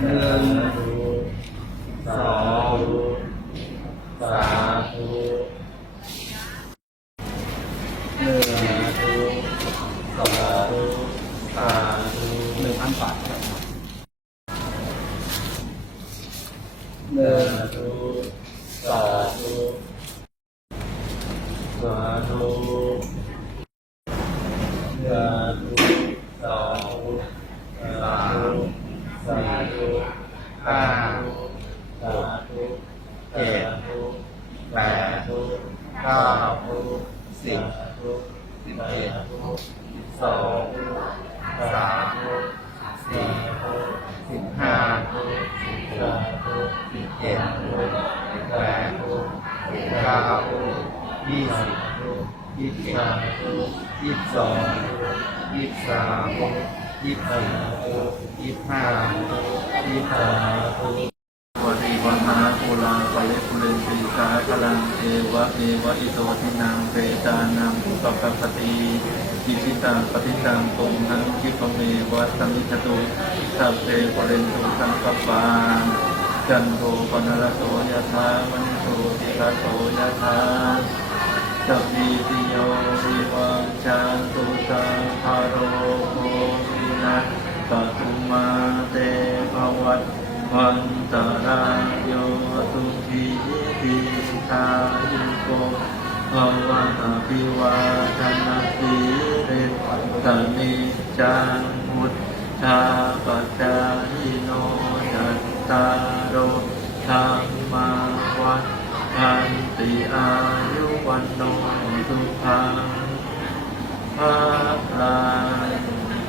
หนึ่งสองสามหนึ่งสองสามหนึ่งพันบาทครับหนึ่งสองสาธุหนึ่งสองสาม สาธุห้าสาธุเจ็ดแปดเก้าสิบสิบเอ็ดสิบสองสามสี่สิบห้าสิบหกสิบเจ็ดสิบแปดสิบเก้ายี่สิบยี่สิบเอ็ดยี่สิบสองยี่สิบสาม ยี่สิบสี่ยี่สิบห้ายี่สิบหกวรีวันมาภูลาปะเลปุเรนติสาพลังเอวะเอวะอิโตทินังเปตานังอุปกัปปติกิจิตังปฏิตังตุงหังคิปะเมวัตมิจตุสัพเพปเรนตุสังกปาจันโทปนรโสยะธามณิโสติระโสยะธาสัพพิติโยวิวังจันตุสัง ตุมาเตภวัตวันตรายโยสุขีติสายุโกภวะอภิวาทนาสีเรสนิจังมุตชาปัจจายโนจัตตารโรธรรมาวัฏทันติอายุวันโนสุขังพระลา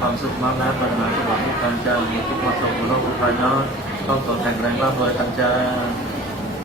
ความสุขมากนะปัญหาสว่างทุกการจะมีทุกความสุขบนโลกภายนอกต้องตัวแข็งแรงมากเลยทันจ้า